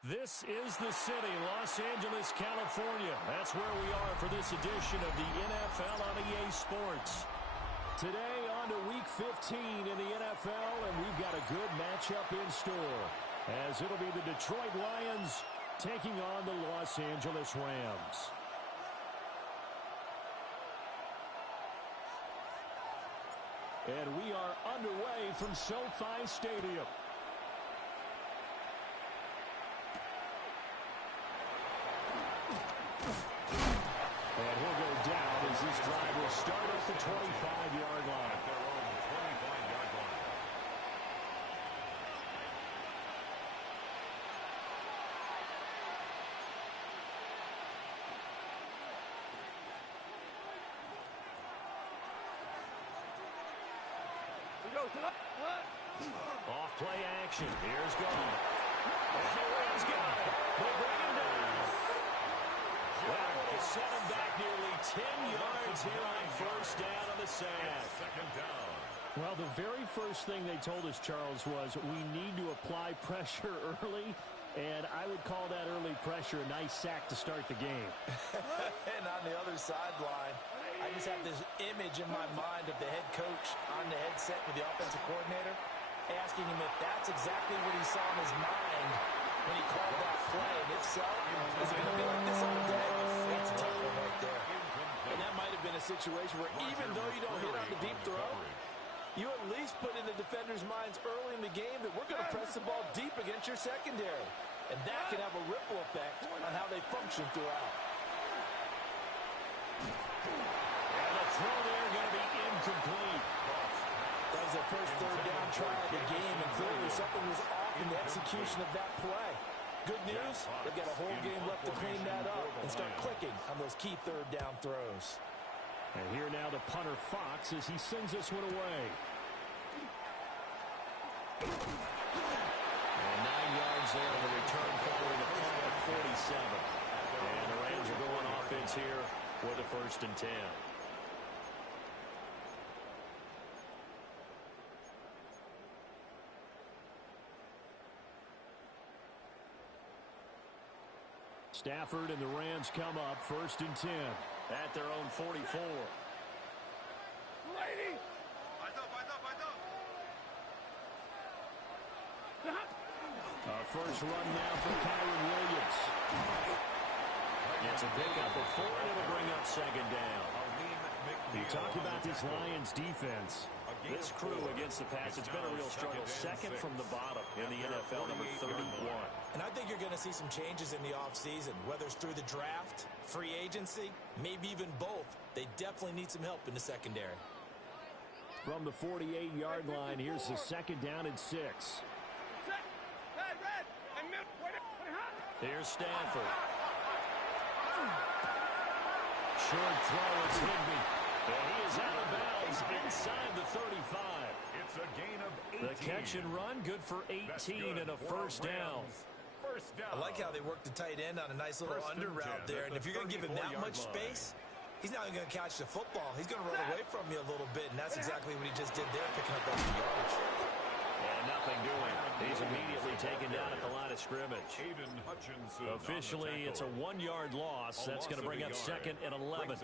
This is the city, Los Angeles, California. That's where we are for this edition of the NFL on EA Sports. Today on to Week 15 in the NFL, and we've got a good matchup in store, as it'll be the Detroit Lions taking on the Los Angeles Rams. And we are underway from SoFi Stadium. And he'll go down as this drive will start at the 25-yard line. At their own 25-yard line. Off play action. Here's Goff. And the Rams got it. They bring him down. That will set him back nearly 10 yards here on first down on the sack. Second down. Well, the very first thing they told us, Charles, was we need to apply pressure early, and I would call that early pressure a nice sack to start the game. And on the other sideline, I just have this image in my mind of the head coach on the headset with the offensive coordinator asking him if that's exactly what he saw in his mind when he called that play. And if so, is it going to be like this on the day? That's a tough one right there. And that might have been a situation where even though you don't hit on the deep throw, you at least put in the defenders' minds early in the game that we're going to press the ball deep against your secondary. And that can have a ripple effect on how they function throughout. And the throw there going to be incomplete. That was their first third down try of the game, and clearly something was off in the execution of that play. Good news, they've got a whole game left to clean that up and start clicking on those key third down throws. And here now the punter Fox as he sends this one away. And 9 yards there on the return following the punt at 47. And the Rams are going offense here with a 1st and 10. Stafford and the Rams come up 1st and 10 at their own 44. A first run now for Kyren Williams. It's a pickup of 4, and it'll bring up 2nd down. You talk about this Lions defense. This crew against the pass, it's been a real struggle. 2nd from the bottom in the NFL, number 31. And I think you're going to see some changes in the offseason, whether it's through the draft, free agency, maybe even both. They definitely need some help in the secondary. From the 48-yard line, here's the 2nd down and 6. Here's Stafford. Short throw, it's Higbee. And he is out of bounds inside the 35. It's a gain of 18. The catch and run, good for 18 and a first down. First down. I like how they work the tight end on a nice little under route there. And if you're going to give him that much space, he's not even going to catch the football. He's going to run away from you a little bit, and that's exactly what he just did there, picking up extra yardage. And nothing doing. He's immediately taken down at the line of scrimmage. Aiden Hutchinson. Officially, it's a 1-yard loss. That's going to bring up 2nd and 11.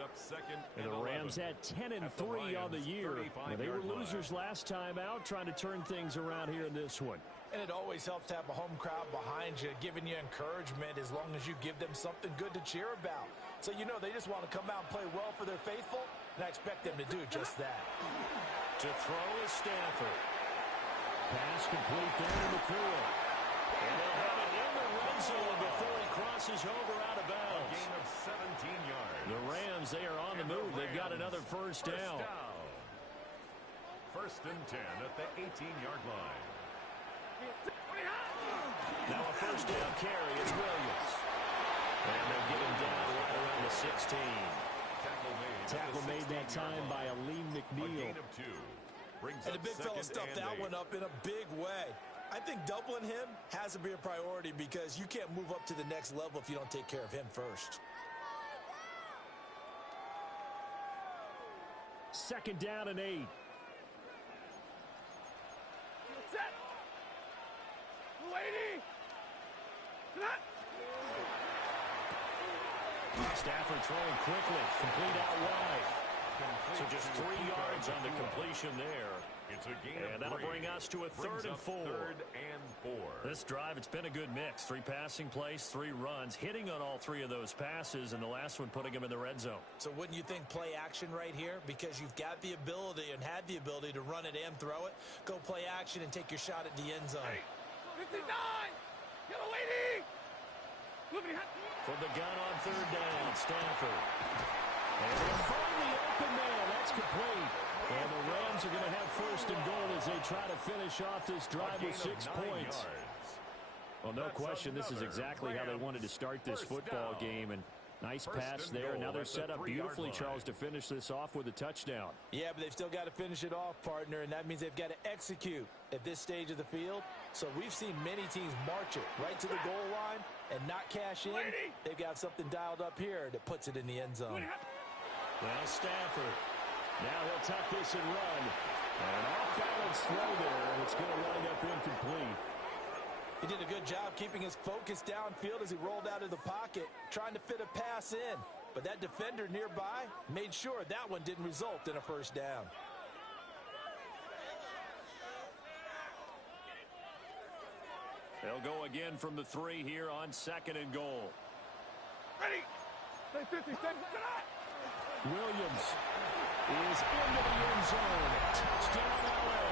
And the Rams had 10 and 3 on the year. They were losers last time out, trying to turn things around here in this one. And it always helps to have a home crowd behind you, giving you encouragement as long as you give them something good to cheer about. So you know they just want to come out and play well for their faithful, and I expect them to do just that. To throw is Stafford. Pass complete there to McCoy. And they'll have it in the red zone before he crosses over out of bounds. A gain of 17 yards. The Rams, they are on the move. They've got another first down. 1st and 10 at the 18-yard line. Now a first down carry. It's Williams. And they'll get him down right around the 16. Tackle made that time by Aleem McNeil. A gain of 2. And the big fella stuffed that one up in a big way. I think doubling him has to be a priority because you can't move up to the next level if you don't take care of him first. 2nd down and 8. Set. Lady. Stafford throwing quickly, complete out wide. So just 3 yards on the completion there. It's a gain and that'll bring us to a 3rd and 4. 3rd and 4. This drive, it's been a good mix. 3 passing plays, 3 runs, hitting on all 3 of those passes, and the last one putting him in the red zone. So wouldn't you think play action right here? Because you've got the ability and had the ability to run it and throw it. Go play action and take your shot at the end zone. 59! Yellow lady! From the gun on 3rd down, Stafford. And they'll find the open man. That's complete. And the Rams are going to have 1st and goal as they try to finish off this drive with 6 points. Well, no question, this is exactly how they wanted to start this football game. And nice pass there. Now they're set up beautifully, Charles, to finish this off with a touchdown. Yeah, but they've still got to finish it off, partner, and that means they've got to execute at this stage of the field. So we've seen many teams march it right to the goal line and not cash in. They've got something dialed up here that puts it in the end zone. Now Stafford. Now he'll tuck this and run. And an off-balance throw there, and it's going to wind up incomplete. He did a good job keeping his focus downfield as he rolled out of the pocket, trying to fit a pass in. But that defender nearby made sure that one didn't result in a 1st down. They'll go again from the 3 here on 2nd and goal. Ready! Play 50 seconds tonight! Williams is into the end zone. Touchdown, LA.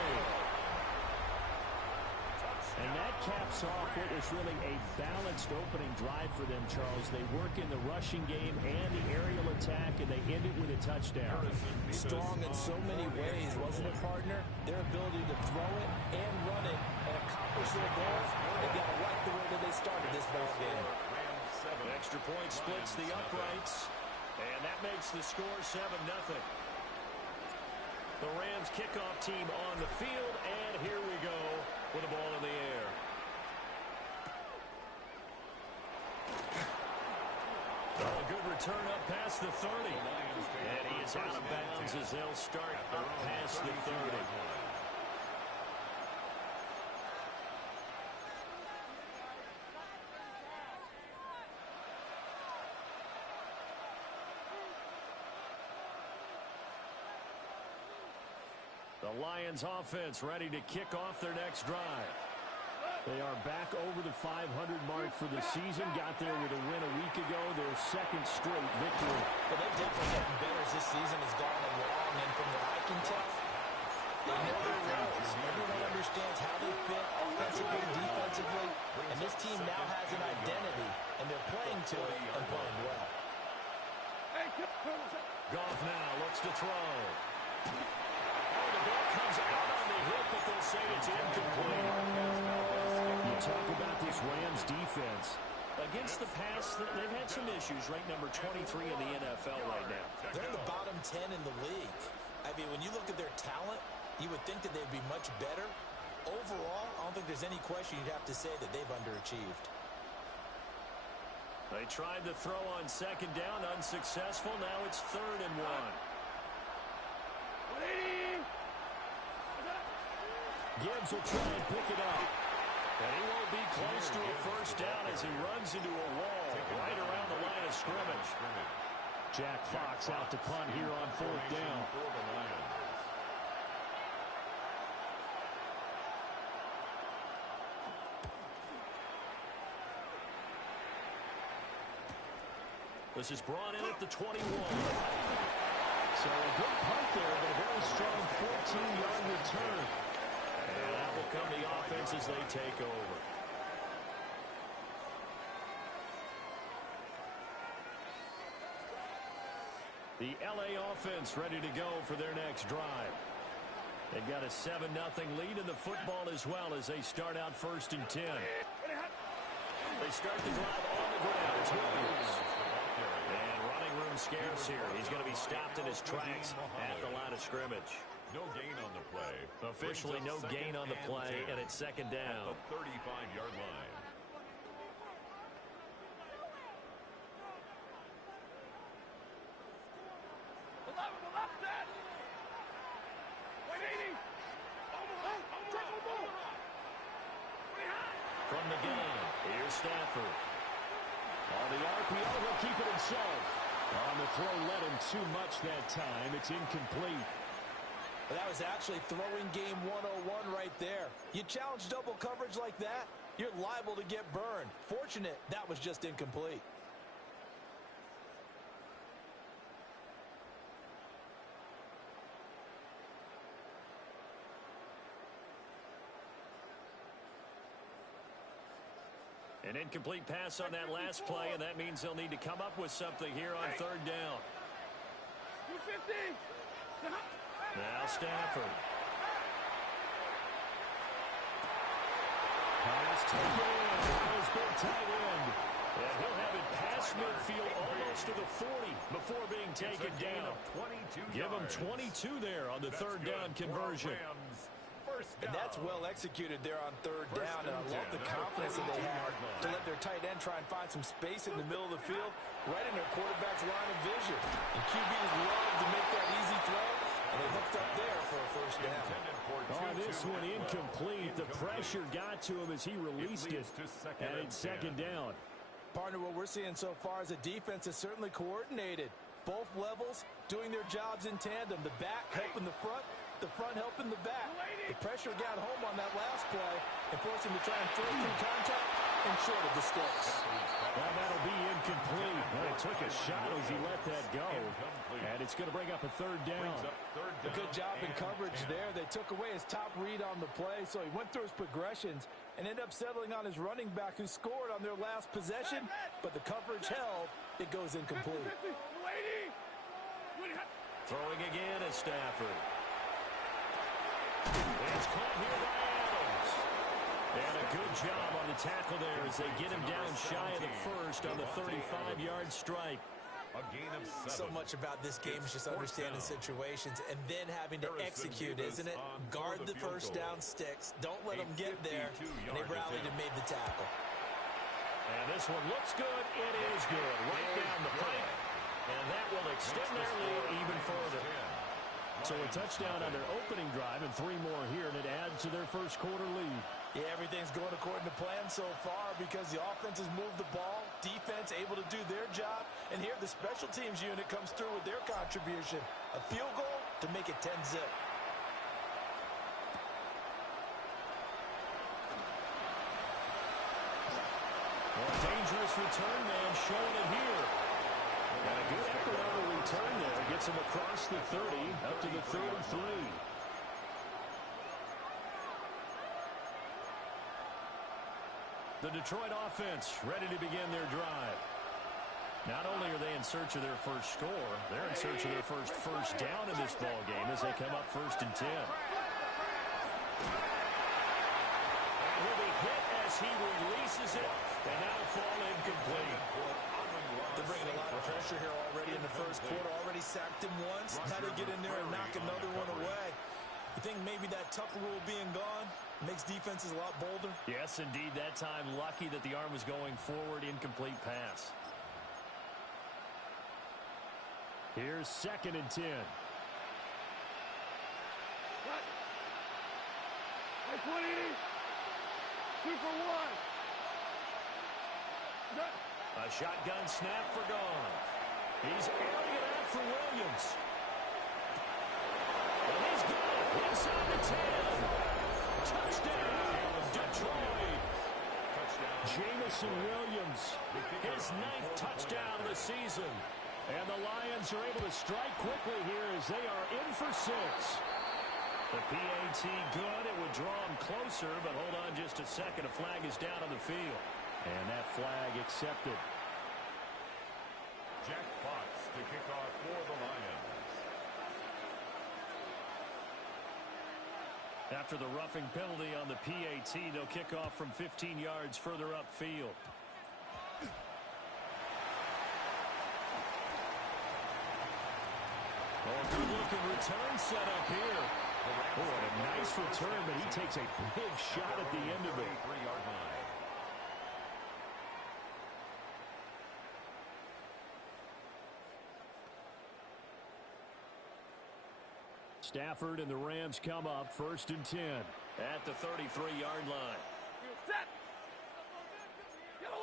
And that caps off what was really a balanced opening drive for them, Charles. They work in the rushing game and the aerial attack, and they end it with a touchdown. Strong in so many ways, wasn't it, partner? Their ability to throw it and run it and accomplish their goals, they got to like the way that they started this ball game. Extra point splits the uprights, and that makes the score 7-0. The Rams kickoff team on the field, and here we go with the ball in the air. Oh, a good return up past the 30. And he is out of bounds as they'll start up past the 30. The Lions offense ready to kick off their next drive. They are back over the 500 mark for the season. Got there with a win a week ago, their 2nd straight victory. Well, they've definitely gotten better as this season has gone along, and from what I can tell, they know their roles. Everyone understands how they fit offensively, defensively, and this team now has an identity, and they're playing to it and playing well. Goff now looks to throw. The ball comes out on the hit, but they'll say it's incomplete. You talk about this Rams defense. Against the pass, they've had some issues, ranked number 23 in the NFL right now. They're in the bottom 10 in the league. I mean, when you look at their talent, you would think that they'd be much better. Overall, I don't think there's any question you'd have to say that they've underachieved. They tried to throw on 2nd down, unsuccessful. Now it's 3rd and 1. Gibbs will try and pick it up. And he won't be close to a 1st down as he runs into a wall right around the line of scrimmage. Jack Fox out to punt here on 4th down. This is brought in at the 21. So a good punt there, but a very strong 14-yard return. And that will come the offense as they take over. The LA offense ready to go for their next drive. They've got a 7-0 lead in the football as well as they start out 1st and 10. They start the drive on the ground. It's Williams. And running room scarce here. He's going to be stopped in his tracks at the line of scrimmage. No gain on the play. Officially no gain on the play, and it's 2nd down. At the 35-yard line. From the gun, here's Stafford. On the RPO, he'll keep it himself. On the throw, led him too much that time. It's incomplete. Well, that was actually throwing game 101 right there. You challenge double coverage like that, you're liable to get burned. Fortunate that was just incomplete. An incomplete pass on that last play, and that means they'll need to come up with something here on third down. 250. Now Stafford. Pass taken in. His big tight end. And he'll have it past midfield almost to the 40 before being taken down. Give him 22 there on the third down conversion. And that's well executed there on third down. And I love the confidence that they had to let their tight end try and find some space in the middle of the field, right in their quarterback's line of vision. And QBs love to make that easy throw, and they hooked up there for a first down. Oh, this one incomplete. The pressure got to him as he released it, and it's second down. Partner, what we're seeing so far is a defense is certainly coordinated. Both levels doing their jobs in tandem. The back helping the front helping the back. The pressure got home on that last play and forced him to try and throw through contact and short of the sticks. Well, that'll be incomplete. Well, he took a shot as he let that go. And it's going to bring up a third down. A good job in coverage there. They took away his top read on the play, so he went through his progressions and ended up settling on his running back who scored on their last possession, but the coverage held. It goes incomplete. Throwing again at Stafford. It's caught here by Adams. And a good job on the tackle there as they get him down shy of the first on the 35-yard stripe. So much about this game is just understanding situations and then having to execute, isn't it? Guard the first down sticks. Don't let them get there. And they rallied and made the tackle. And this one looks good. It is good. Right down the pipe. And that will extend their lead even further. So a touchdown on their opening drive and 3 more here, and it adds to their first quarter lead. Yeah, everything's going according to plan so far because the offense has moved the ball, defense able to do their job, and here the special teams unit comes through with their contribution. A field goal to make it 10-zip. Well, a dangerous return man showing it here. And a good effort on the return there. Gets him across the 30, up to the 33. The Detroit offense ready to begin their drive. Not only are they in search of their first score, they're in search of their first down in this ball game as they come up 1st and 10. And he'll be hit as he releases it, and that'll fall incomplete. They're bringing a lot of pressure here already in the first quarter. Already sacked him once. Now they get in there and knock another one away. You think maybe that Tucker rule being gone makes defenses a lot bolder? Yes, indeed. That time, lucky that the arm was going forward. Incomplete pass. Here's 2nd and 10. What? 20. 2 for 1. A shotgun snap for Goff. He's airing it out for Williams. And he's got it inside the 10. Touchdown, Detroit. Jameson Williams, his 9th touchdown of the season. And the Lions are able to strike quickly here as they are in for 6. The PAT good. It would draw him closer, but hold on just a second. A flag is down on the field. And that flag accepted. Jack Fox to kick off for the Lions. After the roughing penalty on the PAT, they'll kick off from 15 yards further upfield. Oh, good-looking return set up here. Oh, and a nice return, but he takes a big shot at the end of it. 3-yard line. Stafford and the Rams come up 1st and 10 at the 33-yard line. Set. Go.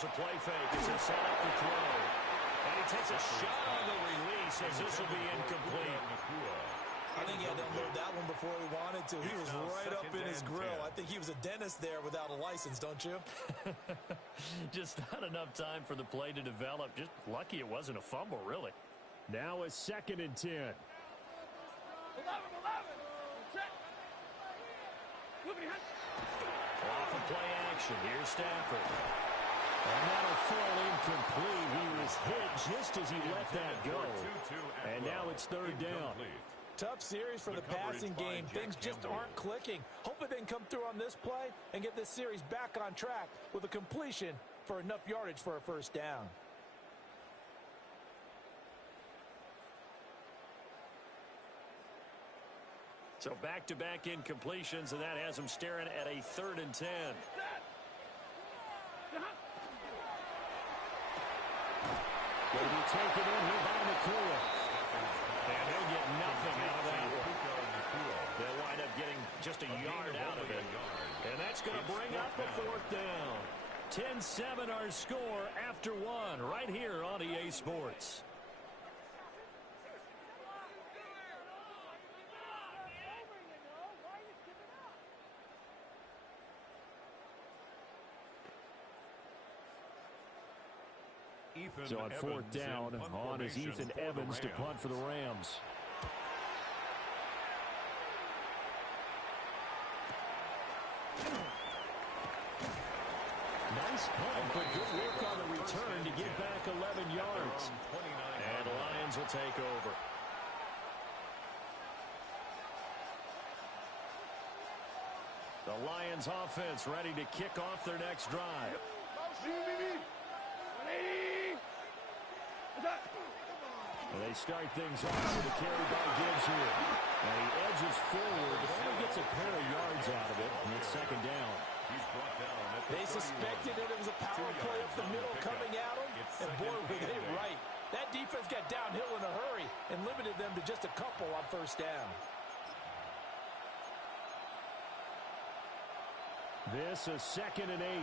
Here's a play fake as they set up the throw. And he takes a shot on the release as this will be incomplete. I think he had to unload that one before he wanted to. He was right up in his grill. I think he was a dentist there without a license, don't you? Just not enough time for the play to develop. Just lucky it wasn't a fumble, really. Now a 2nd and 10. 11. Check. Moving ahead. Off of play action. Here's Stafford. And that'll fall incomplete. He was hit just as he let that go. And now it's 3rd down. Tough series for the passing game. Things just aren't clicking. Hopefully they can come through on this play and get this series back on track with a completion for enough yardage for a 1st down. So back-to-back incompletions, and that has him staring at a 3rd and 10. Will be taken in here by Nakua. And he'll get nothing out of that one. They'll wind up getting just a yard out of it. And that's going to bring up a 4th down. 10-7 our score after 1 right here on EA Sports. So on 4th down, on is Ethan Evans to punt for the Rams. Nice punt, but good work on the return to get back 11 yards. And the Lions will take over. The Lions offense ready to kick off their next drive. And they start things off with a carry by Gibbs here. And he edges forward, but only gets a pair of yards out of it, and it's 2nd down. They suspected that it was a power play up the middle coming at them, and boy, were they right. That defense got downhill in a hurry and limited them to just a couple on 1st down. This is 2nd and 8.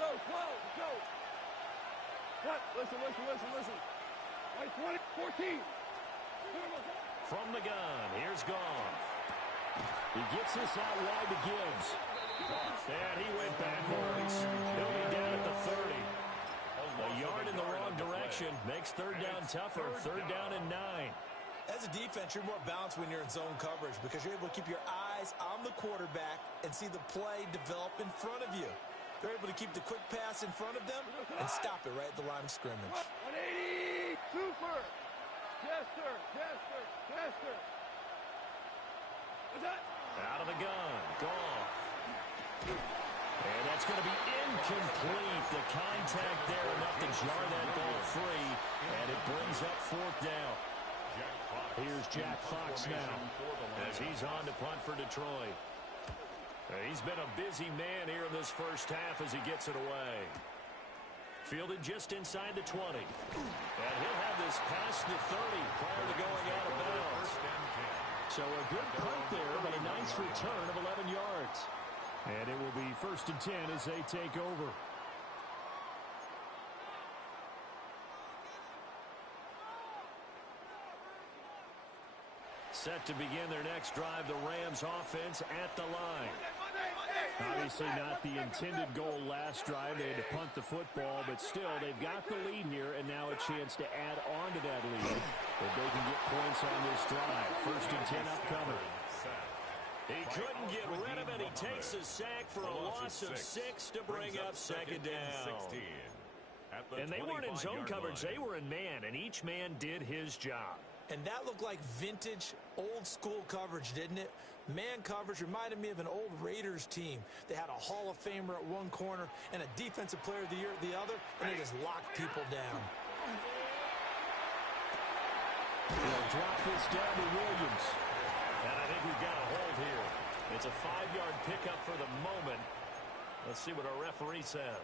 Go, go. What? Listen. Right, 20, 14. From the gun, here's Goff. He gets this out wide to Gibbs. And he went backwards. He'll be down at the 30. A yard in the wrong direction makes 3rd down tougher. 3rd down and 9. As a defense, you're more balanced when you're in zone coverage because you're able to keep your eyes on the quarterback and see the play develop in front of you. They're able to keep the quick pass in front of them and stop it right at the line of scrimmage. 180, super. Yes, sir. What's that? Out of the gun, Goff. And that's going to be incomplete. The contact there enough to jar that ball free, and it brings up 4th down. Here's Jack Fox now as he's on to punt for Detroit. He's been a busy man here in this 1st half as he gets it away. Fielded just inside the 20. And he'll have this past the 30 prior to going out of bounds. So a good punt there, but a nice return of 11 yards. And it will be 1st and 10 as they take over. Set to begin their next drive, the Rams offense at the line. Obviously not the intended goal last drive. They had to punt the football, but still they've got the lead here and now a chance to add on to that lead if they can get points on this drive. 1st and 10 upcoming. He couldn't get rid of it. He takes a sack for a loss of 6 to bring up 2nd down. And they weren't in zone coverage. They were in man, and each man did his job. And that looked like vintage, old-school coverage, didn't it? Man coverage reminded me of an old Raiders team. They had a Hall of Famer at one corner and a Defensive Player of the Year at the other, and they just locked people down. They'll drop this down to Williams. And I think we've got a hold here. It's a 5-yard pickup for the moment. Let's see what our referee says.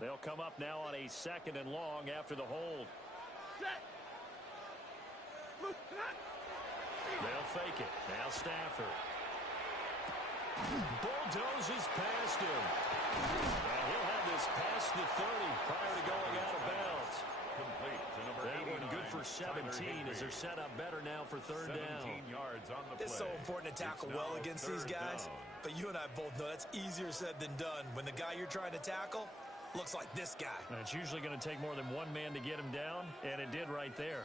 They'll come up now on a 2nd and long after the hold. Set. They'll fake it. Now Stafford. Bulldozes past him. And he'll have this past the 30 prior to going out of bounds. Complete to number That one 89, good for 17 as they're set up better now for 3rd down. 17 yards on the play. It's so important to tackle It's well now against these 3rd guys. down. But you and I both know that's easier said than done when the guy you're trying to tackle looks like this guy. And it's usually going to take more than one man to get him down, and it did right there.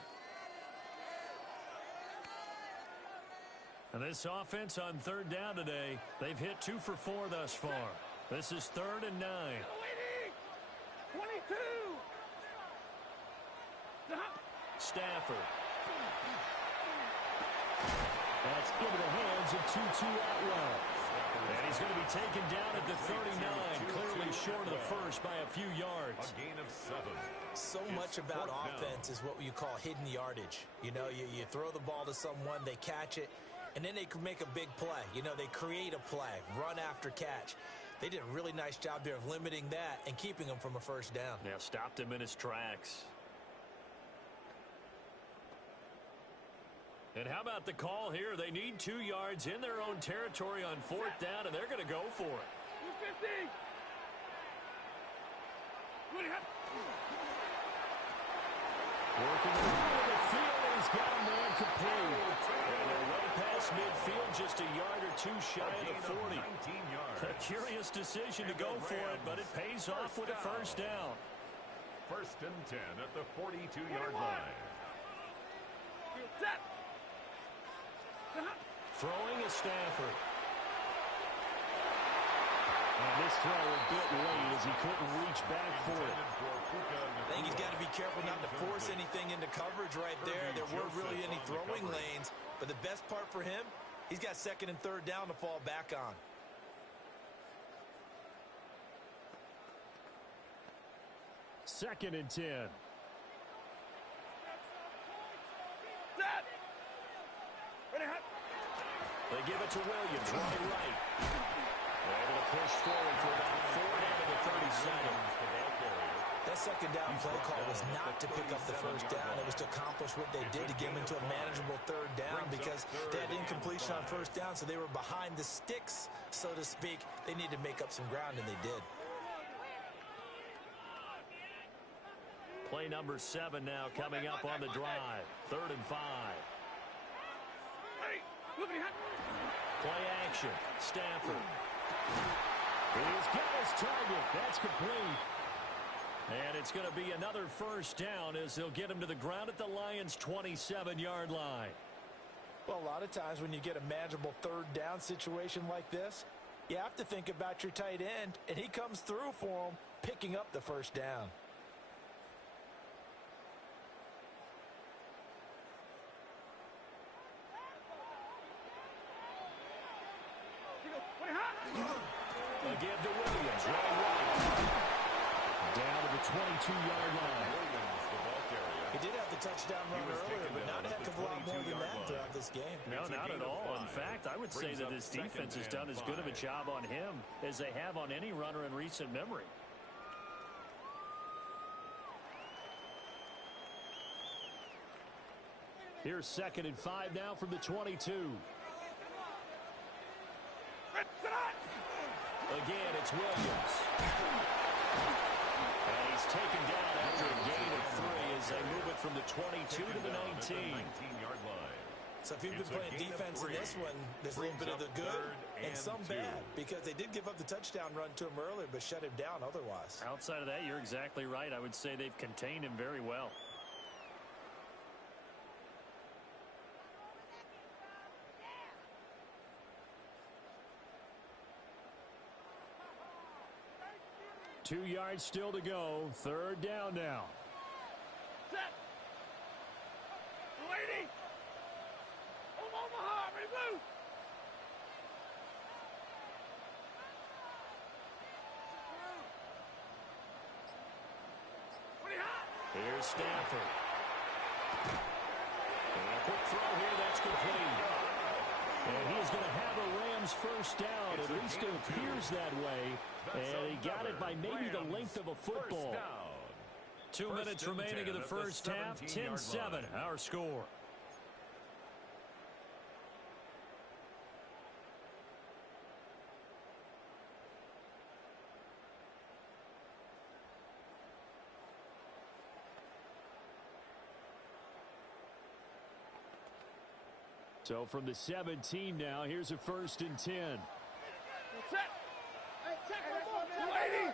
And this offense on 3rd down today, they've hit 2 for 4 thus far. This is 3rd and 9. 22. Stafford. That's into the hands of Tutu Atwell. And he's going to be taken down at the 39, clearly short of the first by a few yards. A gain of 7. So It's much about 4th offense down. is what you call hidden yardage. You know, you throw the ball to someone, they catch it, and then they can make a big play. You know, they create a play, run after catch. They did a really nice job there of limiting that and keeping him from a 1st down. Yeah, stopped him in his tracks. And how about the call here? They need 2 yards in their own territory on 4th down, and they're going to go for it. 250. Working the middle of the field, and he's got a man complete. And they're way past midfield, just a yard or 2 shy of the 40. 19 yards. A curious decision to go for it, but it pays off with a 1st down. 1st and 10 at the 42-yard line. Set. Throwing is Stafford. And this throw a bit late as he couldn't reach back for it. I think he's got to be careful not to force anything into coverage right there. There weren't really any throwing lanes, but the best part for him, he's got 2nd and 3rd down to fall back on. Second and 10. Set. Ready, hot. They give it to Williams, right. Able to push forward for about 4 down to the 32nd. That 2nd down play call was not to pick up the 1st down. It was to accomplish what they did to get them into a manageable 3rd down because they had incompletion on 1st down, so they were behind the sticks, so to speak. They needed to make up some ground, and they did. Play number 7 now coming up on the drive. 3rd and 5. Ready. Moving hot. Play action. Stafford. He's got his target. That's complete. And it's going to be another 1st down as they'll get him to the ground at the Lions' 27-yard line. Well, a lot of times when you get a manageable 3rd down situation like this, you have to think about your tight end, and he comes through for him, picking up the 1st down. Again to Williams, right. Down to the 22-yard line. He did have the touchdown run earlier, but not a heck of a lot more than that throughout this game. No, not at all. In fact, I would say that this defense has done as good of a job on him as they have on any runner in recent memory. Here's 2nd and 5 now from the 22. Again, it's Williams. And he's taken down after a gain of 3 as they move it from the 22 to the 19. 19-yard line. So if you've been playing defense in this one, there's a little bit of the good and some bad, because they did give up the touchdown run to him earlier, but shut him down otherwise. Outside of that, you're exactly right. I would say they've contained him very well. Two yards still to go. 3rd down now. Set. Lady. Omaha, ready, move. Ready, hot. Here's Stafford. And a quick throw here. That's complete. And he's going to have a Ram Rams first down. At least it appears that way. And he got it by maybe the length of a football. 2 minutes remaining in the first half. 10-7, our score. So from the 17 now, here's a 1st and 10. That's it. Hey, check the ball. 280.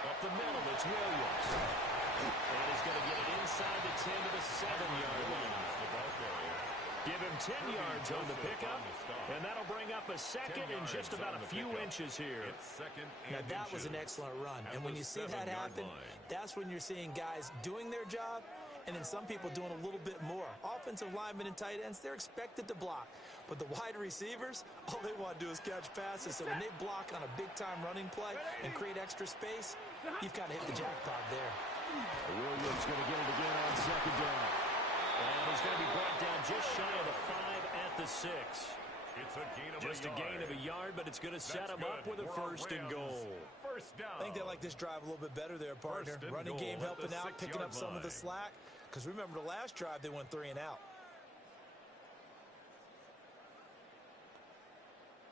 Up the middle, it's Williams. And he's going to get it inside the 10 to the 7-yard line. Give him 10 yards on the pickup, and that'll bring up a second and just about a few inches here. Now, that was an excellent run. And when you see that happen, that's when you're seeing guys doing their job, and then some people doing a little bit more. Offensive linemen and tight ends, they're expected to block. But the wide receivers, all they want to do is catch passes. So when they block on a big-time running play and create extra space, you've got to hit the jackpot there. Williams going to get it again on 2nd down. And he's going to be brought down just shy of the 5 at the 6. It's a gain of just a gain of a yard, but it's going to set him up with a 1st and goal. First down. I think they like this drive a little bit better there, partner. Running game helping out, picking up some of the slack. Because remember, the last drive, they went 3 and out.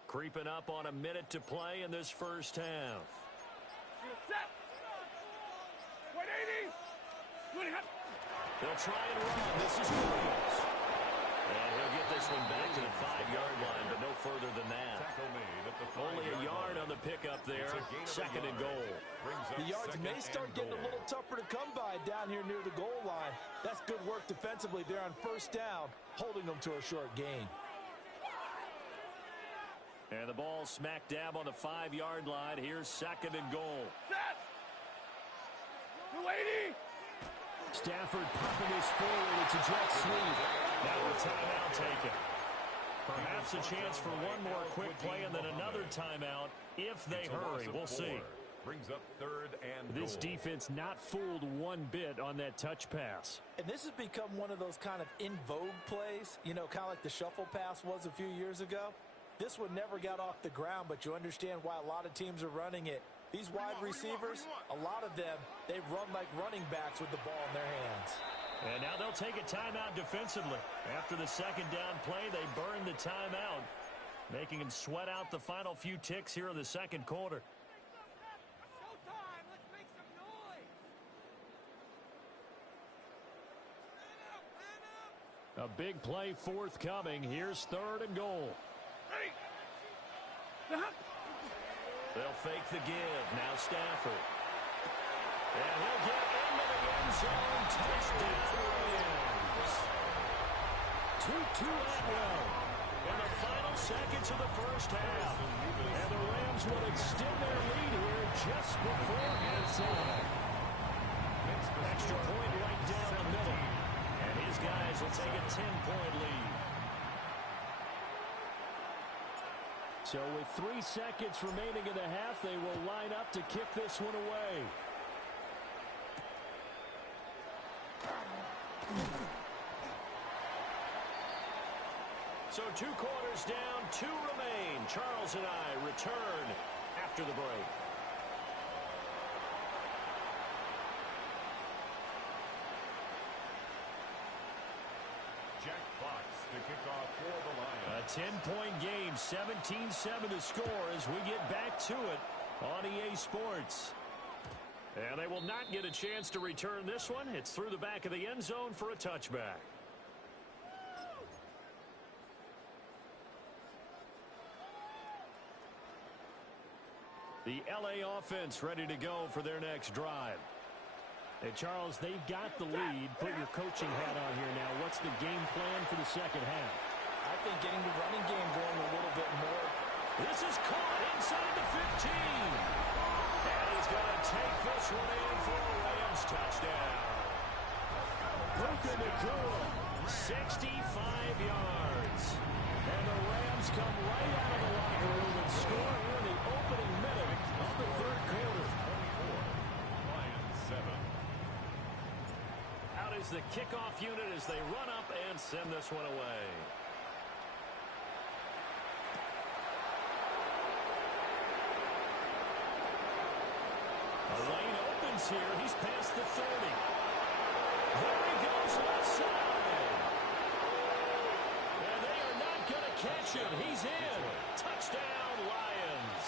Creeping up on a minute to play in this first half. Set. 180. They'll try and run. This is Williams. And he'll get this one back to the 5-yard line, but no further than that. Only a yard on the pickup there. 2nd and goal. The yards may start getting a little tougher to come by down here near the goal line. That's good work defensively there on 1st down, holding them to a short gain. And the ball smack dab on the 5-yard line. Here's 2nd and goal. Set. 280. Stafford popping this forward. It's a jet sweep. Now a timeout taken. Perhaps a chance for one more quick play and then another timeout if they hurry. We'll see. Brings up 3rd and this defense not fooled one bit on that touch pass. And this has become one of those kind of in vogue plays, you know, kind of like the shuffle pass was a few years ago. This one never got off the ground, but you understand why a lot of teams are running it. These wide receivers, a lot of them, they run like running backs with the ball in their hands. And now they'll take a timeout defensively. After the 2nd down play, they burn the timeout, making them sweat out the final few ticks here in the 2nd quarter. Showtime. Let's make some noise. A big play forthcoming. Here's 3rd and goal. Ready. They'll fake the give. Now Stafford. And he'll get into the end zone. Touchdown, Rams. 2-2 Atwell. In the final seconds of the first half. And the Rams will extend their lead here just before halftime. Extra point right down the middle. And his guys will take a 10-point lead. So with 3 seconds remaining in the half, they will line up to kick this one away. So 2 quarters down, 2 remain. Charles and I return after the break. Jack Fox to kick off for the Lions. A 10-point game, 17-7 to score as we get back to it on EA Sports. And they will not get a chance to return this one. It's through the back of the end zone for a touchback. The LA offense ready to go for their next drive. And Charles, they've got the lead. Put your coaching hat on here now. What's the game plan for the second half? I think getting the running game going a little bit more. This is caught inside the 15. And he's going to take this one in for a Rams touchdown. Puka Nacua, 65 yards. And the Rams come right out of the locker room and score here in the opening minute of the 3rd quarter. 24, Lions 7. Out is the kickoff unit as they run up and send this one away. The lane opens here. He's past the 30. There he goes left side. And they are not going to catch him. He's in. Touchdown, Lions.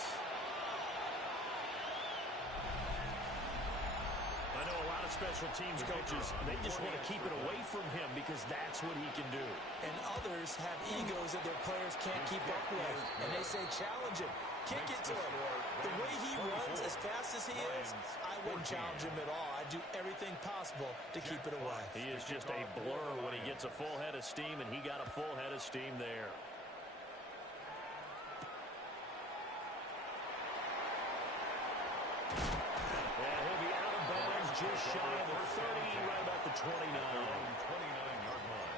I know a lot of special teams coaches, they just want to keep it away from him because that's what he can do. And others have egos that their players can't keep up with. And they say, challenge him. Kick it to him. The way he runs as fast as he is, I wouldn't challenge him at all. I'd do everything possible to keep it away. He is just a blur when he gets a full head of steam, and he got a full head of steam there. And he'll be out of bounds just shy of the 30, right about the 29. 29-yard line.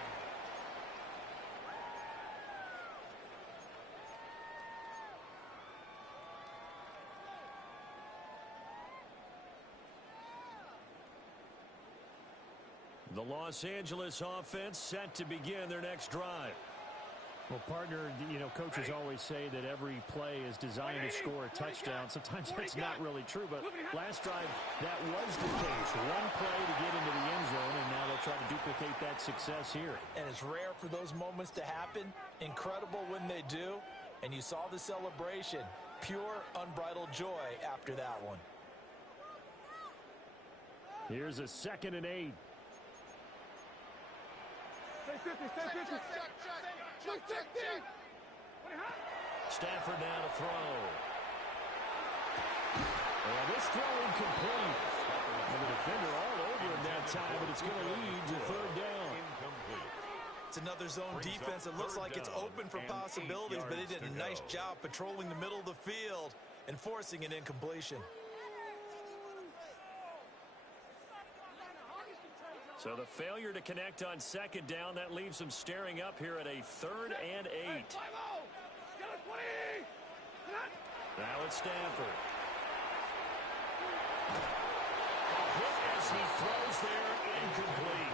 The Los Angeles offense set to begin their next drive. Well, partner, you know, coaches always say that every play is designed to score a touchdown. Sometimes that's not really true, but last drive, that was the case. One play to get into the end zone, and now they'll try to duplicate that success here. And it's rare for those moments to happen. Incredible when they do. And you saw the celebration. Pure, unbridled joy after that one. Here's a 2nd and 8. Stay 50, stay 50. Check. Stafford now to throw. Well, this throw incomplete. And the defender all over him that time, but it's going to lead to 3rd down. It's another zone defense. It looks like it's open for possibilities, but they did a nice job patrolling the middle of the field and forcing an incompletion. So the failure to connect on 2nd down, that leaves them staring up here at a 3rd and 8. Now it's Stafford. As he throws there, incomplete.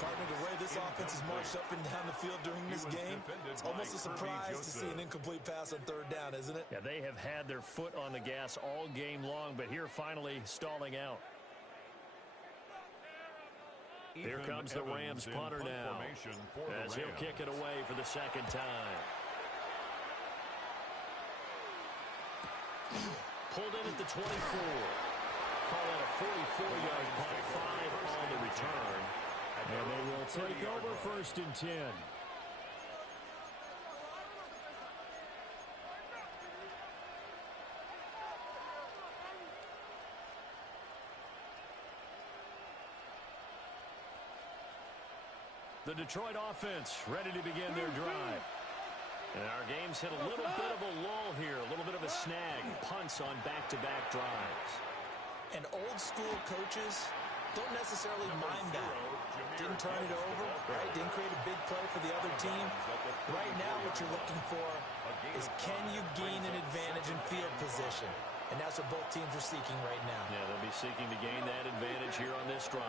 Partner, the way this offense has marched up and down the field during this game, it's almost a surprise to see an incomplete pass on 3rd down, isn't it? Yeah, they have had their foot on the gas all game long, but here finally stalling out. Here comes the Rams punter now, as he'll kick it away for the 2nd time. Pulled in at the 24. Call it a 44-yard punt, 5 on the return. And they will take over 1st and 10. The Detroit offense ready to begin their drive. And our game's hit a little bit of a lull here, a little bit of a snag. Punts on back-to-back drives. And old school coaches don't necessarily mind that. Didn't turn it over, right? Didn't create a big play for the other team. Right now what you're looking for is, can you gain an advantage in field position? And that's what both teams are seeking right now. Yeah, they'll be seeking to gain that advantage here on this drive.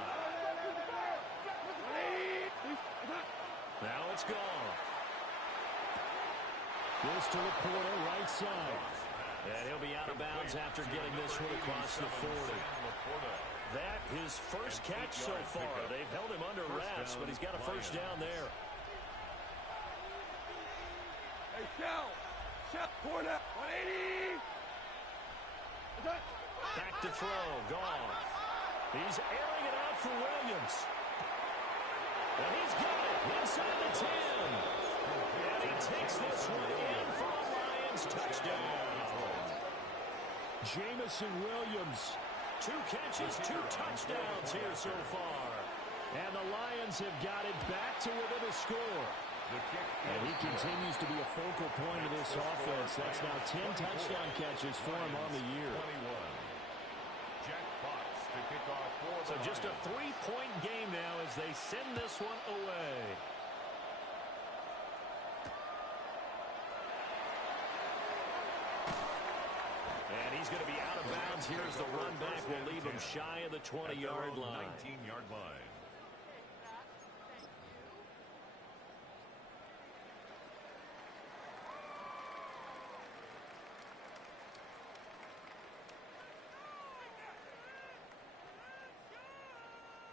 Now it's gone. Goes to Laporta, right side. And he'll be out of bounds after getting this one across the 40. That his first catch so far. They've held him under wraps, but he's got a 1st down there. Hey, Shell, Porter, 180. Back to throw, gone. He's airing it out for Williams. And he's got it inside the 10. And he takes this one in for a Lions touchdown. Jamison Williams. 2 catches, 2 touchdowns here so far. And the Lions have got it back to within a score. And he continues to be a focal point of this offense. That's now 10 touchdown catches for him on the year. Jack Fox to kick off for So just a 3-point game now as they send this one away. And he's going to be out of bounds. Here's the run back. Will leave him shy of the 20-yard line. 19-yard line.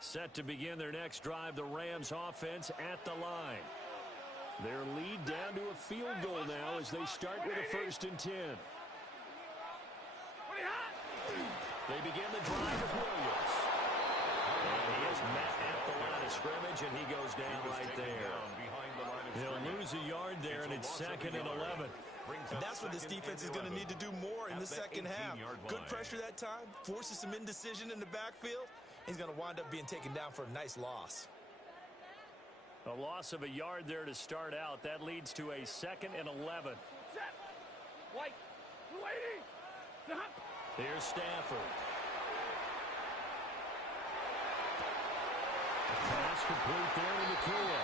Set to begin their next drive, the Rams offense at the line. Their lead down to a field goal now as they start with a 1st and 10. They begin the drive with Williams. And he is met at the line of scrimmage, and he goes down right there. He'll lose a yard there, and it's 2nd and 11. And that's what this defense is going to need to do more in the second half. Good pressure that time, forces some indecision in the backfield. He's going to wind up being taken down for a nice loss. A loss of a yard there to start out. That leads to a 2nd and 11. White. Here's Stafford. Pass complete there in the Tua.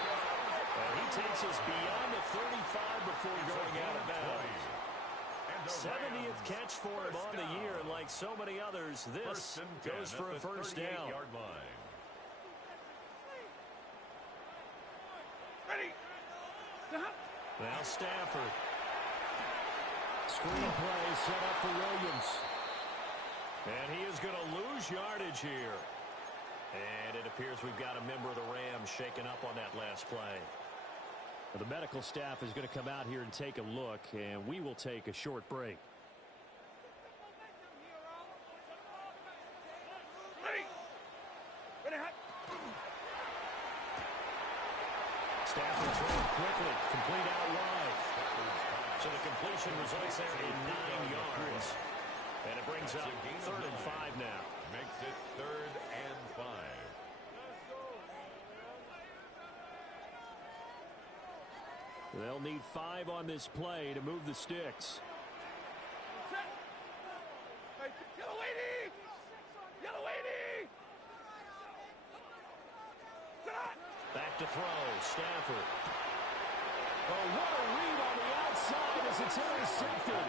And he takes us beyond the 35 before going out of bounds. 70th catch for him on the year, and like so many others, this goes for a 1st down. Now Stafford. Screen play set up for Williams. And he is going to lose yardage here. And it appears we've got a member of the Rams shaken up on that last play. Well, the medical staff is going to come out here and take a look, and we will take a short break. Stafford throwing quickly, complete out wide. So the completion results there in 9 yards. And it brings up 3rd and 5 now. Makes it 3rd and 5. They'll need 5 on this play to move the sticks. Yellow lady! Yellow lady! Back to throw, Stafford. Oh, what a read on the outside as it's intercepted.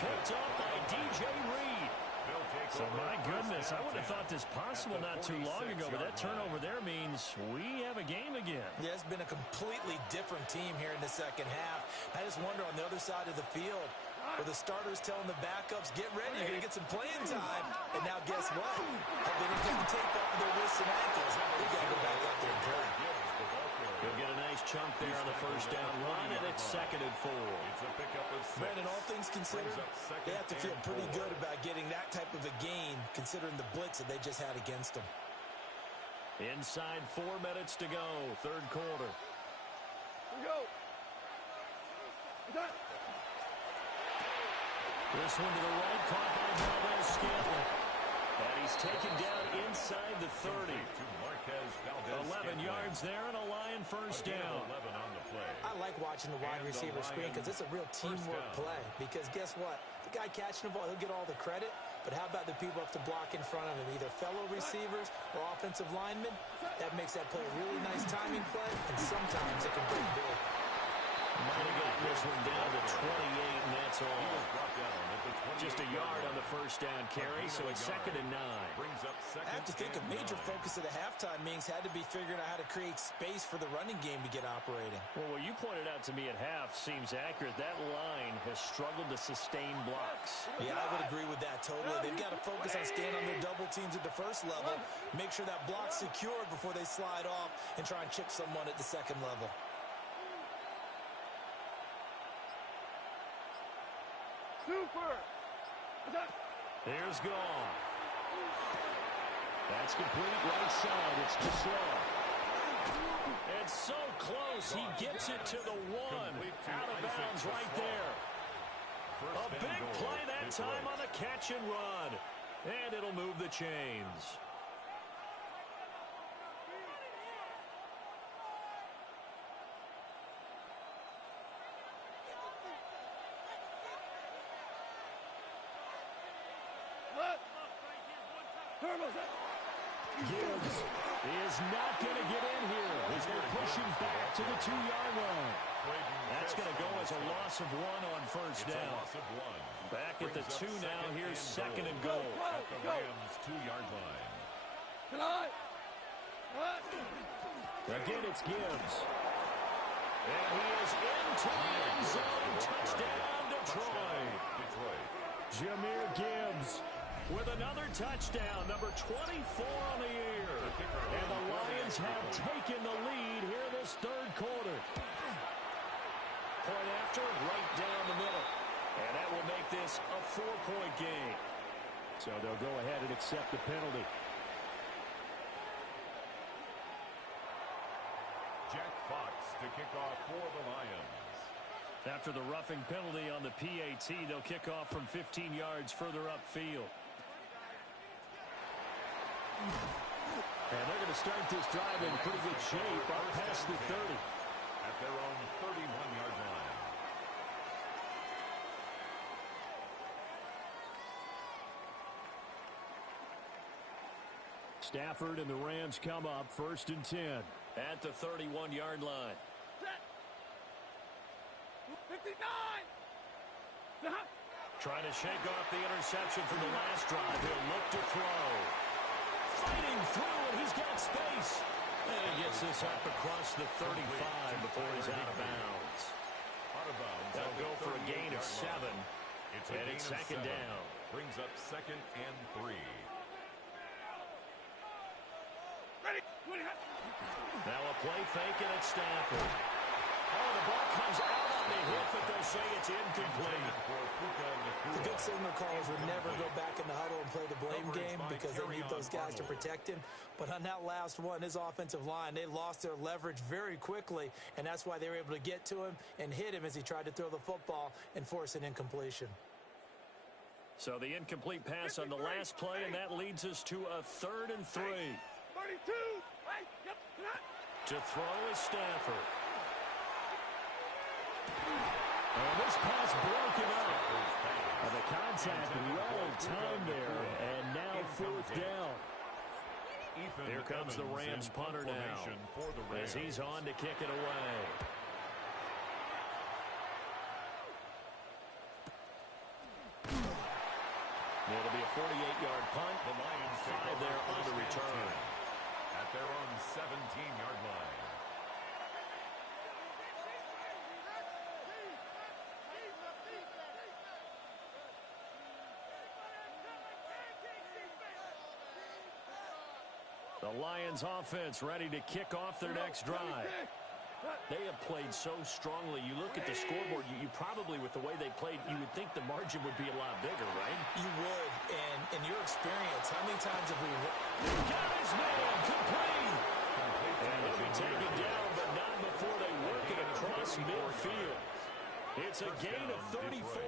Picked up by DJ Reed. So, my goodness, I would have thought this possible not too long ago, but that turnover there means we have a game again. Yeah, it's been a completely different team here in the second half. I just wonder on the other side of the field, where the starters telling the backups, get ready, you're going to get some playing time. And now guess what? They didn't take the tape off of their wrists and ankles. They got to go back out there and play. He'll get a nice chunk there on the 1st down run, and it's 2nd and 4. Brandon, all things considered, they have to feel pretty good about getting that type of a gain, considering the blitz that they just had against them. Inside 4 minutes to go, 3rd quarter. Here we go. This one to the right, caught by Valdez Scantling. And he's taken down inside the 30. 11 yards there and a Lion 1st down. I like watching the wide receiver screen because it's a real teamwork play. Because guess what? The guy catching the ball, he'll get all the credit. But how about the people up to block in front of him, either fellow receivers or offensive linemen? That makes that play a really nice timing play, and sometimes it can break big. Might have got this one down to 28, and that's all. Just a yard on the 1st down carry, so it's 2nd and 9. I have to think a major focus of the halftime meetings had to be figuring out how to create space for the running game to get operating. Well, what you pointed out to me at half seems accurate. That line has struggled to sustain blocks. Yeah, I would agree with that totally. They've got to focus on staying on their double teams at the 1st level, make sure that block's secured before they slide off and try and chip someone at the 2nd level. Super! Here's Goff. That's complete right side. It's too slow. It's so close. He gets it to the 1. Out of bounds right there. A big play that time on the catch and run. And it'll move the chains. Gibbs is not going to get in here as they're pushing back to the 2-yard line. That's going to go as a loss of 1 on 1st down. Back at the 2 now. Here's 2nd and goal. At the Rams' 2-yard line. Again, it's Gibbs. And he is into the end zone. Touchdown, Detroit. Jahmyr Gibbs with another touchdown, number 24 on the year. And the Lions have taken the lead here this third quarter. Point after, right down the middle. And that will make this a 4-point game. So they'll go ahead and accept the penalty. Jack Fox to kick off for the Lions. After the roughing penalty on the PAT, they'll kick off from 15 yards further upfield. And they're going to start this drive in pretty good shape up past the 30. At their own 31-yard line. Stafford and the Rams come up 1st and 10 at the 31-yard line. Set. 59. Trying to shake off the interception from the last drive. He'll look to throw. Fighting through, and he's got space. And he gets this up across the 35 before he's out of bounds. They'll go for a gain of 7. And it's second down. Brings up 2nd and 3. Now a play fake, and it's Stafford. Oh, the ball comes out on the hit, but they'll say it's incomplete. The good signal callers would never go back in the huddle and play the blame game because they need those guys to protect him. But on that last one, his offensive line, they lost their leverage very quickly, and that's why they were able to get to him and hit him as he tried to throw the football and force an incompletion. So the incomplete pass on the last play, and that leads us to a 3rd and 3. 32. To throw is Stafford. And this pass broken up. And the contact well timed there, and now 4th down. Here comes the Rams punter now as he's on to kick it away. It'll be a 48-yard punt. The Lions 5 there on the return. At their own 17-yard line. The Lions offense ready to kick off their next drive. They have played so strongly. You look at the scoreboard, you probably, with the way they played, you would think the margin would be a lot bigger, right? You would, and in your experience, how many times have we... Got his man, complete! And he'll be taken down, but not before they work it across midfield. It's a gain of 34.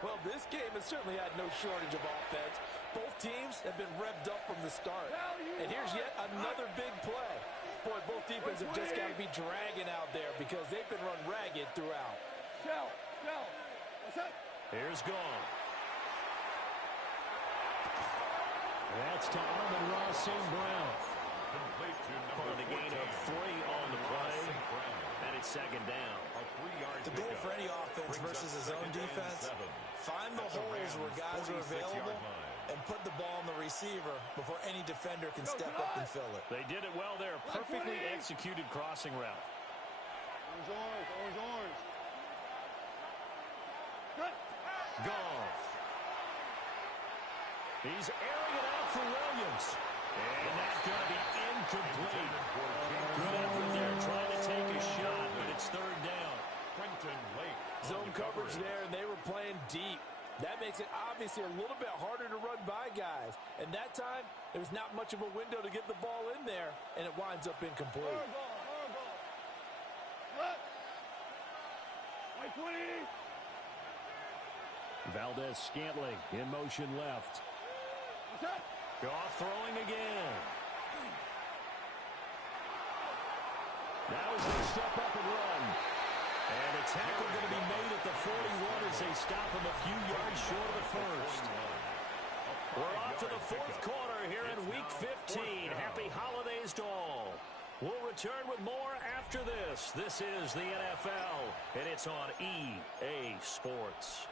Well, this game has certainly had no shortage of offense. Both teams have been revved up from the start. And here's yet another big play. Boy, both defenses have just got to be dragging out there because they've been run ragged throughout. Here's Gone. That's to Amon-Ra St. Brown. Complete to On a gain of 3 on the play. And it's second down. The goal for any offense versus his own defense, find the holes where guys are available and put the ball in the receiver before any defender can step up and fill it. They did it well there. Perfectly executed crossing route. Orange. Goff. He's airing it out for Williams. And that's going to be incomplete. Good effort there trying to take a shot, but it's 3rd down. Quentin Lake. Zone coverage there, and they were playing deep. That makes it obviously a little bit harder to run by guys. And that time, there was not much of a window to get the ball in there, and it winds up incomplete. Valdez-Scantling in motion left. Goff throwing again. Now he's going to step up and run. And a tackle going to be made at the 41 as they stop him a few yards short of the first. We're off to the 4th quarter here in Week 15. Happy holidays to all. We'll return with more after this. This is the NFL, and it's on EA Sports.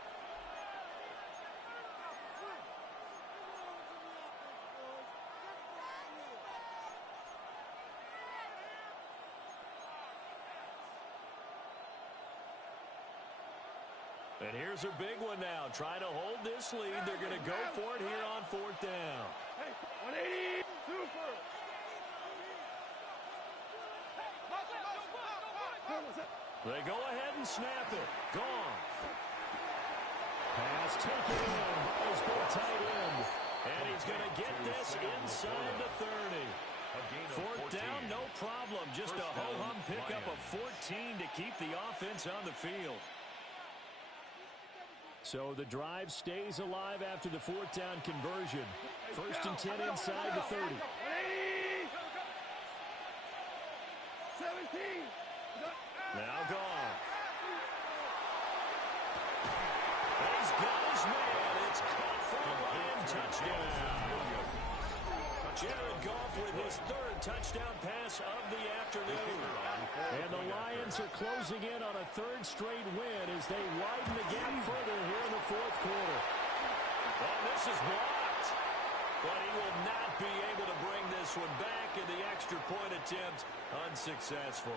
And here's a big one now. Trying to hold this lead. They're going to go for it here on 4th down. Hey, 180, super. They go ahead and snap it. Gone. Pass taken in by his big tight end. And he's going to get this inside the 30. 4th down, no problem. Just a ho-hum pickup of 14 to keep the offense on the field. So the drive stays alive after the 4th down conversion. 1st and 10 inside the 30. 17. Now gone. He's got his man. It's caught for a Lion touchdown. Jared Goff with his 3rd touchdown pass of the afternoon. And the Lions are closing in on a 3rd straight win as they widen the gap further here in the 4th quarter. And this is blocked. But he will not be able to bring this one back, and the extra point attempt unsuccessful.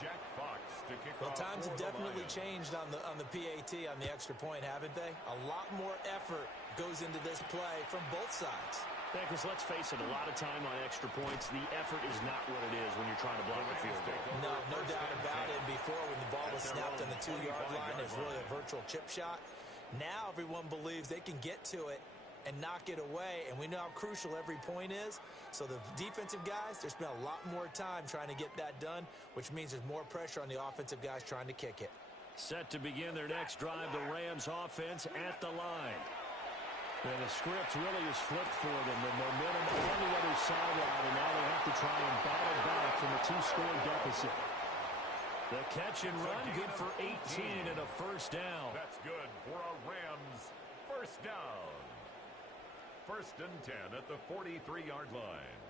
Jack Fox to kick Well, off times have for the definitely Lions. changed on the PAT, on the extra point, haven't they? A lot more effort goes into this play from both sides. Because let's face it, a lot of time on extra points, the effort is not what it is when you're trying to block a field goal. No doubt about it. Before, when the ball was snapped on the 2-yard line, it was really a virtual chip shot. Now everyone believes they can get to it and knock it away, and we know how crucial every point is. So the defensive guys, they spend a lot more time trying to get that done, which means there's more pressure on the offensive guys trying to kick it. Set to begin their next drive, the Rams offense at the line. And the script really is flipped for them. The momentum on the other sideline, and now they have to try and battle back from a 2-score deficit. The catch and run, good for 18 and a 1st down. That's good for a Rams 1st down. 1st and 10 at the 43-yard line.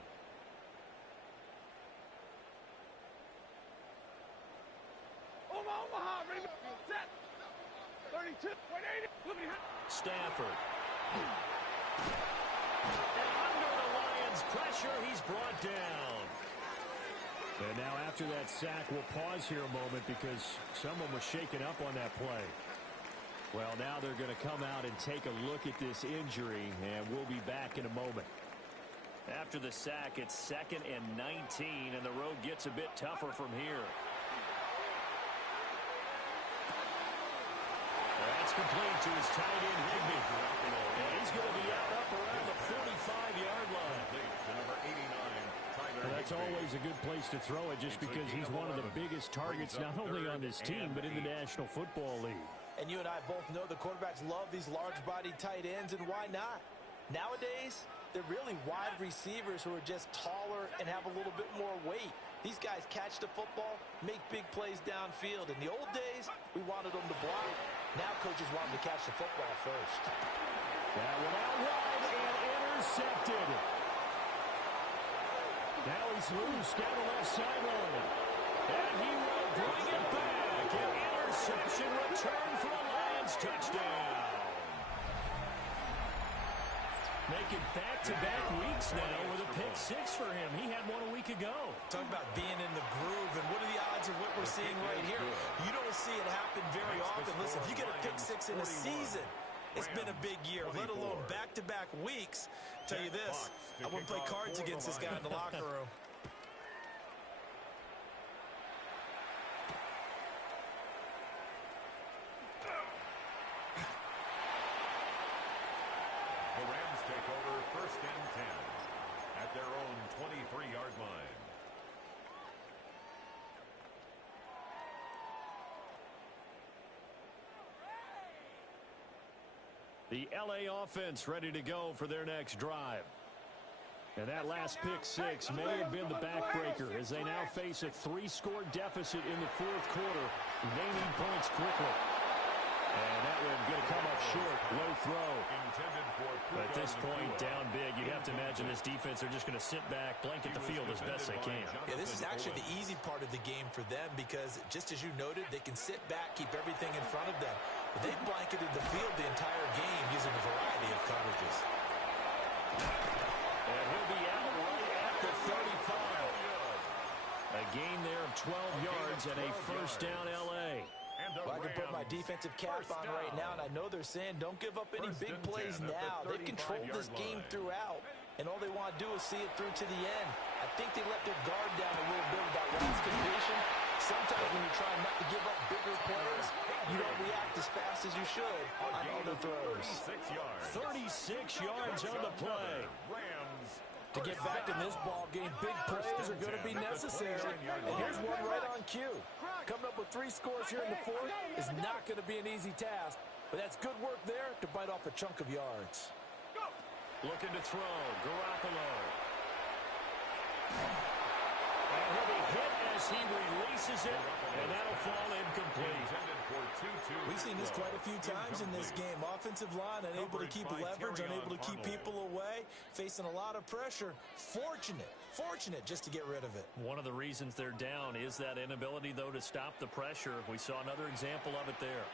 Omaha, ready to set. 32, 180. Stafford. And under the Lions' pressure, he's brought down. And now after that sack, we'll pause here a moment because someone was shaken up on that play. Well, now they're going to come out and take a look at this injury, and we'll be back in a moment. After the sack, it's 2nd and 19, and the road gets a bit tougher from here. That's complete to his tight end, Higbee. And he's going to be out up around the 45-yard line. Well, that's always a good place to throw it just because he's one of the biggest targets not only on this team but in the National Football League. And you and I both know the quarterbacks love these large-bodied tight ends, and why not? Nowadays, they're really wide receivers who are just taller and have a little bit more weight. These guys catch the football, make big plays downfield. In the old days, we wanted them to block. Now coaches want them to catch the football first. That one out wide and intercepted. Now he's loose down the left sideline. And he will bring it back. An interception return for a Lions touchdown. Making back-to-back weeks now with a pick 6 for him. He had one a week ago. Talk about being in the groove, and what are the odds of what we're seeing right here? You don't see it happen very often. Listen, if you get a pick 6 in a season, it's been a big year, let alone back-to-back weeks. Tell you this, I wouldn't play cards against this guy in the locker room. The Rams take over 1st and 10 at their own 23-yard line. The LA offense ready to go for their next drive. And that last pick 6 may have been the backbreaker as they now face a 3-score deficit in the 4th quarter. They need points quickly. And that one going to come up short. Low throw. At this point, down big, you'd have to imagine this defense, they're just going to sit back, blanket the field as best they can. Yeah, this is actually the easy part of the game for them because, just as you noted, they can sit back, keep everything in front of them. But they've blanketed the field the entire game using a variety of coverages. And he'll be out right at the 35. A gain there of 12 yards and a 1st down L.A. Well, I can put my defensive cap on right now, and I know they're saying don't give up any big plays now. They've controlled this game throughout, and all they want to do is see it through to the end. I think they let their guard down a little bit with that last completion. Sometimes when you're trying not to give up bigger plays, you don't react as fast as you should on other throws. 36 yards on the play. To get back in this ball game, big plays are going to be necessary. And here's one right on cue. Coming up with 3 scores here in the fourth is not going to be an easy task, but that's good work there to bite off a chunk of yards. Looking to throw, Garoppolo. And he'll be hit as he releases it, and that'll fall incomplete. We've seen this quite a few times in this game. Offensive line unable to keep leverage, unable to keep people away, facing a lot of pressure. Fortunate just to get rid of it. One of the reasons they're down is that inability, though, to stop the pressure. We saw another example of it there.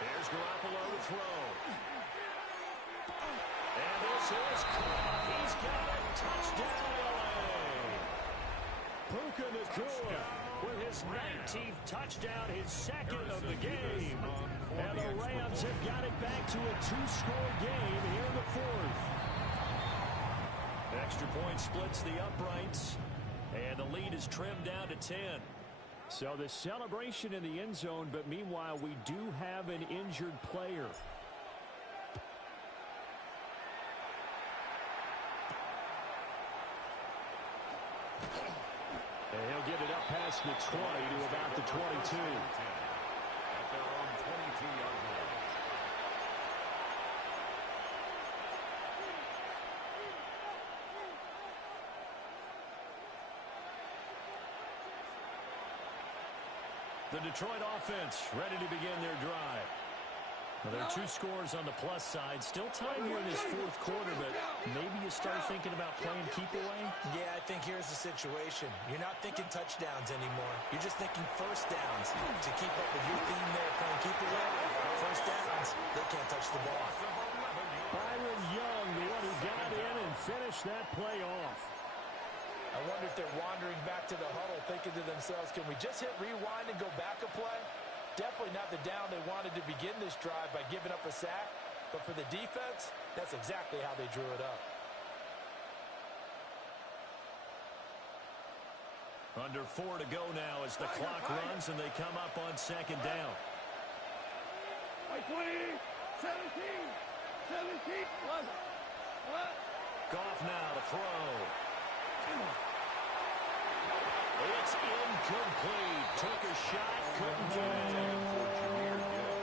There's Garoppolo to throw. And this is caught. He's got it. Touchdown, LA. Puka Nacua with his 19th touchdown, his second of the game. And the Rams have got it back to a 2-score game here in the fourth. Extra point splits the uprights, and the lead is trimmed down to 10. So the celebration in the end zone, but meanwhile we do have an injured player. And he'll get it up past the 20 to about the 22. At their own 22-yard line. The Detroit offense ready to begin their drive. Well, there are 2 scores on the plus side. Still time here in this fourth quarter, but maybe you start thinking about playing keep away? Yeah, I think here's the situation. You're not thinking touchdowns anymore. You're just thinking first downs. To keep up with your theme there, playing keep away, first downs, they can't touch the ball. Byron Young, the one who got in and finished that play off. I wonder if they're wandering back to the huddle thinking to themselves, can we just hit rewind and go back a play? Definitely not the down they wanted to begin this drive by giving up a sack. But for the defense, that's exactly how they drew it up. Under 4 to go now as the clock runs and they come up on second down. 20, 17, 17. Goff now to throw. It's incomplete. Took a shot, couldn't get it.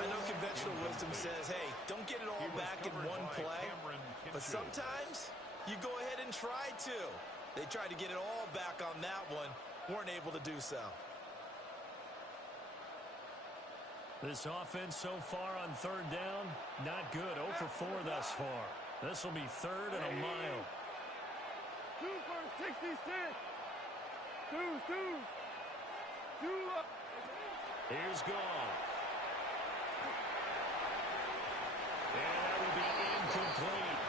I know conventional wisdom says, hey, don't get it all back in one play. But sometimes you go ahead and try to. They tried to get it all back on that one. Weren't able to do so. This offense so far on third down, not good. 0 for 4 thus far. This will be third and a mile. 2 for 66. 2 up. Here's Goff. And that will be incomplete.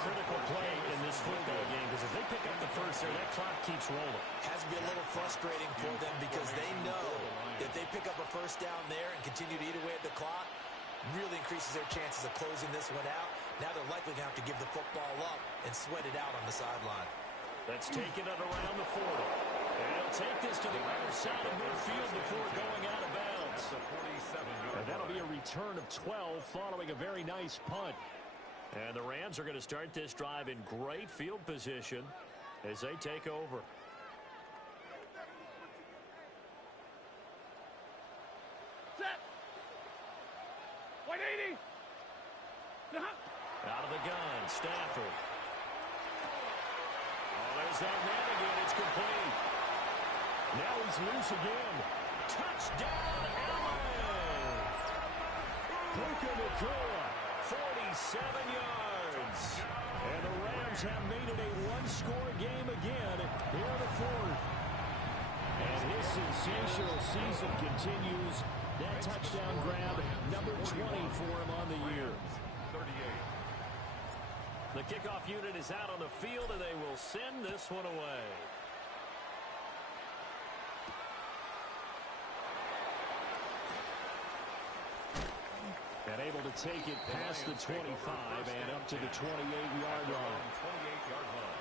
Critical play in this football game because if they pick up the first there, that clock keeps rolling. Has to be a little frustrating for them because they know if they pick up a first down there and continue to eat away at the clock, really increases their chances of closing this one out. Now they're likely to have to give the football up and sweat it out on the sideline. That's taking it around the 40. And he'll take this to the other side of midfield before going out of bounds. And that'll be a return of 12 following a very nice punt. And the Rams are going to start this drive in great field position as they take over. Set. 180. Out of the gun, Stafford. Oh, there's that man again. It's complete. Now he's loose again. Touchdown, LA! Puka Nacua. 47 yards. And the Rams have made it a one-score game again here in the fourth. And his sensational season continues. That touchdown grab, number 20 for him on the year. 38. The kickoff unit is out on the field, and they will send this one away. to take it past the 25 and up to the 28-yard line. 28-yard line.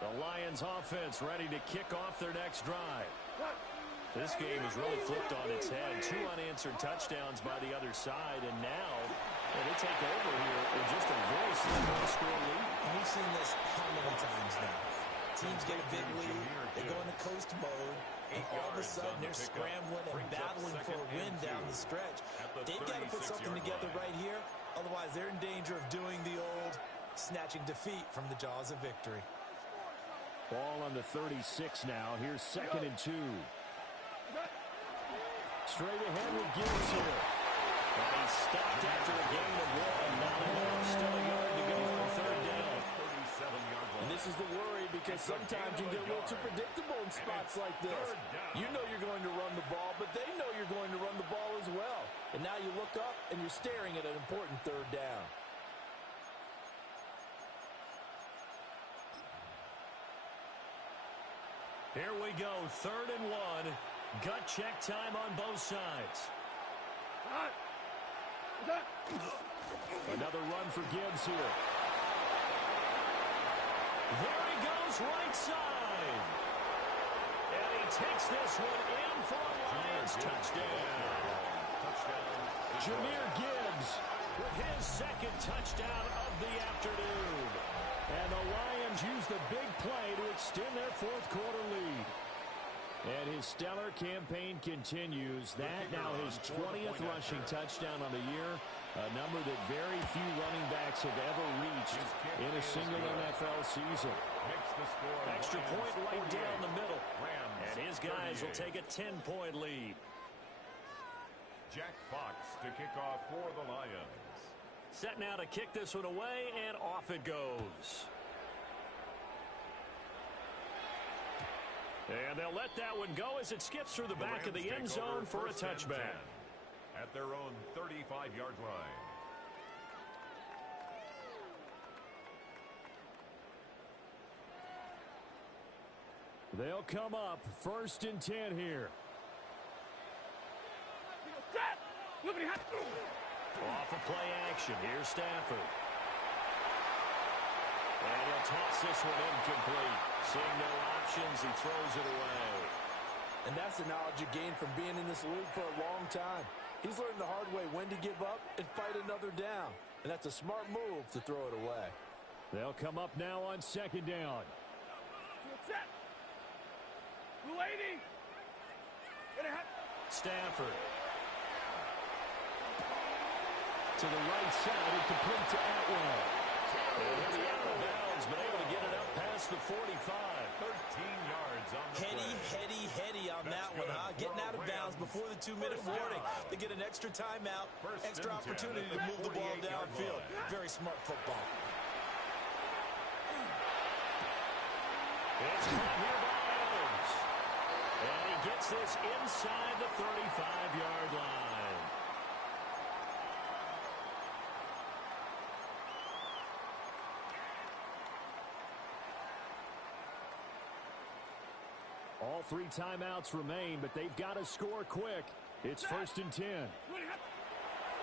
The Lions offense ready to kick off their next drive. This game has really flipped on its head. 2 unanswered touchdowns by the other side, and now they take over here with just a very slim score lead. And we've seen this how many times now? Teams get a big lead, they go into coast mode, and all of a sudden they're scrambling and battling for a win down the stretch. They've got to put something together right here, otherwise they're in danger of doing the old snatching defeat from the jaws of victory. Ball on the 36 now. Here's 2nd and 2. Straight ahead with Gibbs here. And he's stopped after a gain of 1. Not enough. Still a yard to go for 3rd down. 37-yard line. And this is the worry because sometimes you get a little too predictable in spots like this. You know you're going to run the ball, but they know you're going to run the ball as well. And now you look up and you're staring at an important 3rd down. Here we go, 3rd and 1. Gut check time on both sides. Another run for Gibbs here. There he goes, right side. And he takes this one in for a Lions touchdown. Jahmyr Gibbs With his 2nd touchdown of the afternoon. And the Lions use the big play to extend their 4th quarter lead. And his stellar campaign continues. That now his 20th rushing touchdown on the year, a number that very few running backs have ever reached in a single NFL season. Extra point right down the middle. And his guys will take a 10-point lead. Jack Fox to kick off for the Lions. Set now to kick this one away, and off it goes. And they'll let that one go as it skips through the back of the end zone for a touchback. At their own 35-yard line. They'll come up 1st and 10 here. Off of play action. Here's Stafford. And he'll toss this one incomplete. Seeing no options, he throws it away. And that's the knowledge you gain from being in this league for a long time. He's learned the hard way when to give up and fight another down. And that's a smart move to throw it away. They'll come up now on 2nd down. Stafford. To the right side and complete to Atwell. And he'll be out of bounds, but able to get it up past the 45. 13 yards on the play. Heady on that one, huh? Getting out of bounds before the 2-minute warning. They get an extra timeout, extra opportunity to move the ball downfield. Very smart football. It's caught here by Adams. And he gets this inside the 35-yard line. All 3 timeouts remain, but they've got to score quick. It's 1st and 10.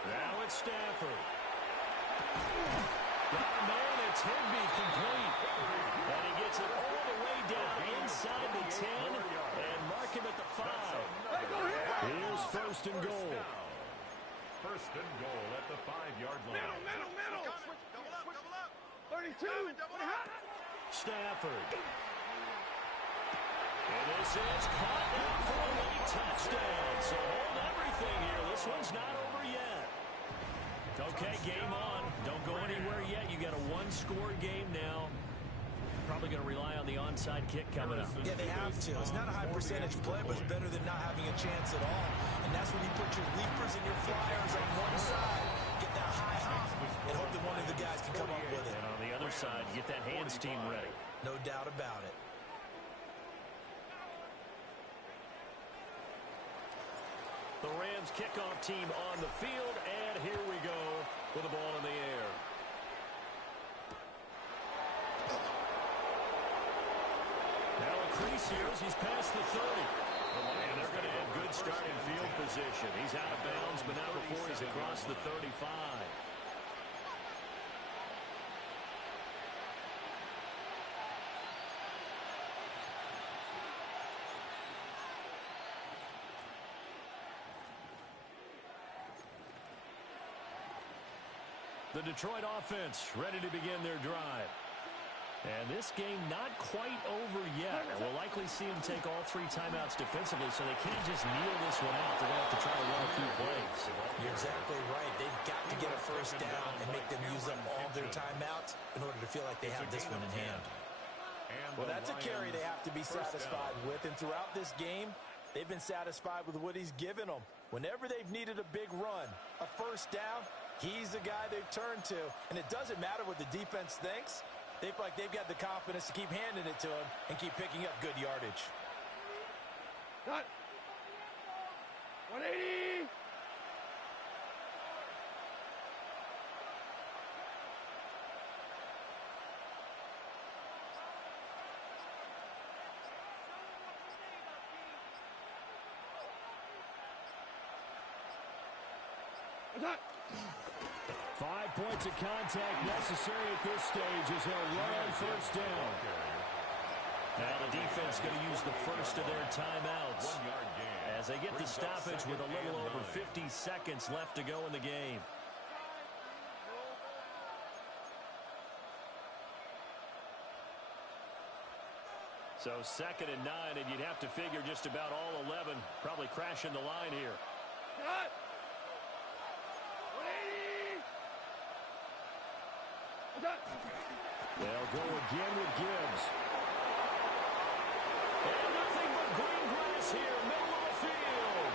Now it's Stafford. Got a man, it's Higbee complete. And he gets it all the way down inside the 10 and mark him at the 5. Here's 1st and goal. 1st and goal at the 5-yard line. Middle. Double up. 32. Stafford. And this is caught down for a late touchdown. So hold everything here. This one's not over yet. Okay, game on. Don't go anywhere yet. You got a 1-score game now. Probably going to rely on the onside kick coming up. Yeah, they have to. It's not a high percentage play, but it's better than not having a chance at all. And that's when you put your leapers and your flyers on one side, get that high hop, and hope that one of the guys can come up with it. And on the other side, get that hands team ready. No doubt about it. The Rams kickoff team on the field, and here we go with the ball in the air. Now a crease this here as he's past the 30. And they're going to have good starting field position. He's out of bounds, but now before he's across the 35. The Detroit offense ready to begin their drive. And this game not quite over yet. And we'll likely see them take all 3 timeouts defensively, so they can't just kneel this one out. They're going to have to try to run a few plays. You're exactly right. They've got to get a first down and make them use up all their timeouts in order to feel like they have this one in hand. Well, that's a carry they have to be satisfied with. And throughout this game, they've been satisfied with what he's given them. Whenever they've needed a big run, a first down, he's the guy they've turned to. And it doesn't matter what the defense thinks. They feel like they've got the confidence to keep handing it to him and keep picking up good yardage. Cut. 180. Attack. 5 points of contact necessary at this stage as he'll run on first down. Now the defense going to use the first of their timeouts as they get the stoppage with a little over 50 seconds left to go in the game. So 2nd and 9, and you'd have to figure just about all 11 probably crashing the line here. Cut. They'll go again with Gibbs. And nothing but green grass here, middle of the field.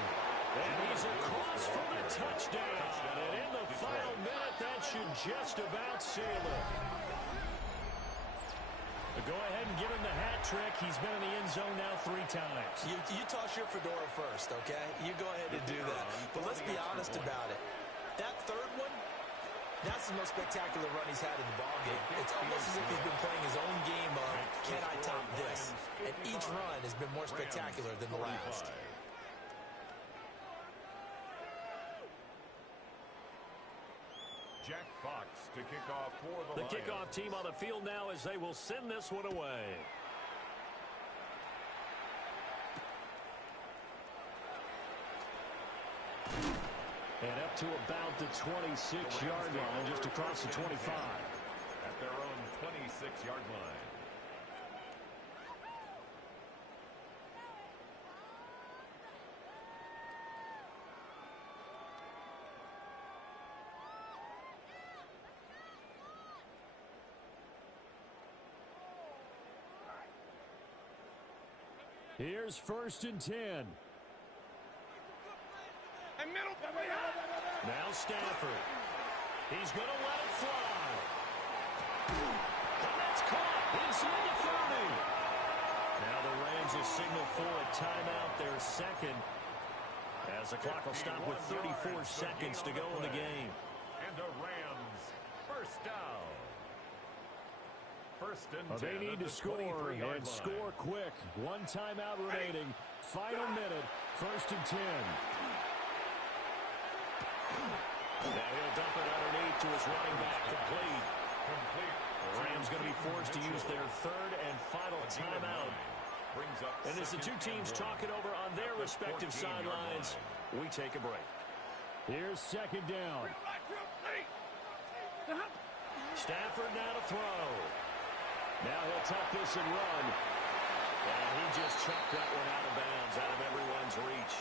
And he's across for the touchdown. And in the final minute, that should just about seal it. Go ahead and give him the hat trick. He's been in the end zone now 3 times. You toss your fedora first, okay? You go ahead and do that. But let's be honest about it. That third one, that's the most spectacular run he's had in the ballgame. It's almost as if he's been playing his own game of, can I top this? And each run has been more spectacular than the last. Jack Fox to kick off for the Lions. Kickoff team on the field now as they will send this one away. And up to about the 26-yard line, just across the 25. At their own 26-yard line. Here's 1st and 10. Now Stafford. He's going to let it fly. And that's caught inside the 30. Now the Rams will signal for a timeout, their second, as the clock will stop with 34 seconds to go in the game. And the Rams first down. 1st and 10. They need to score and score quick. 1 timeout remaining. Final minute. 1st and 10. Now he'll dump it underneath to his running back. Complete. The Rams going to be forced to use their 3rd and final timeout. And as the 2 teams talk it over on their respective sidelines, we take a break. Here's 2nd down. Stafford now to throw. Now he'll tuck this and run. And he just chucked that one out of bounds, out of everyone's reach.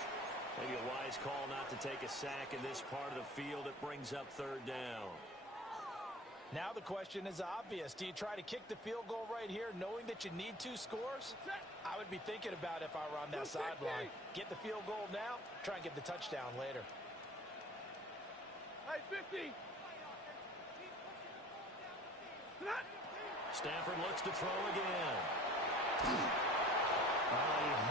Maybe a wise call not to take a sack in this part of the field. It brings up 3rd down. Now the question is obvious. Do you try to kick the field goal right here knowing that you need 2 scores? I would be thinking about it if I were on that sideline. Get the field goal now, try and get the touchdown later. Hey, 50. Stafford looks to throw again. He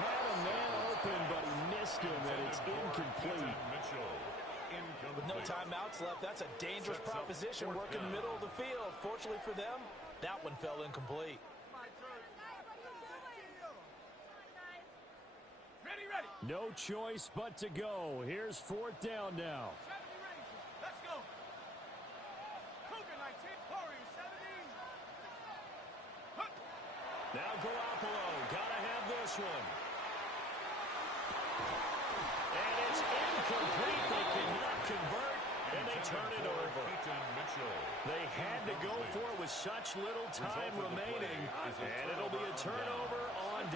had a man open, but he missed him, and it's incomplete. With no timeouts left, that's a dangerous proposition working the middle of the field. Fortunately for them, that one fell incomplete. No choice but to go. Here's 4th down now. 70 Rangers. Let's go. Cougar 19. Warriors 17. Now Garoppolo. Gotta have this one. And it's incomplete. They cannot convert, and they turn it over. They had to go for it with such little time remaining, and it'll be a turnover on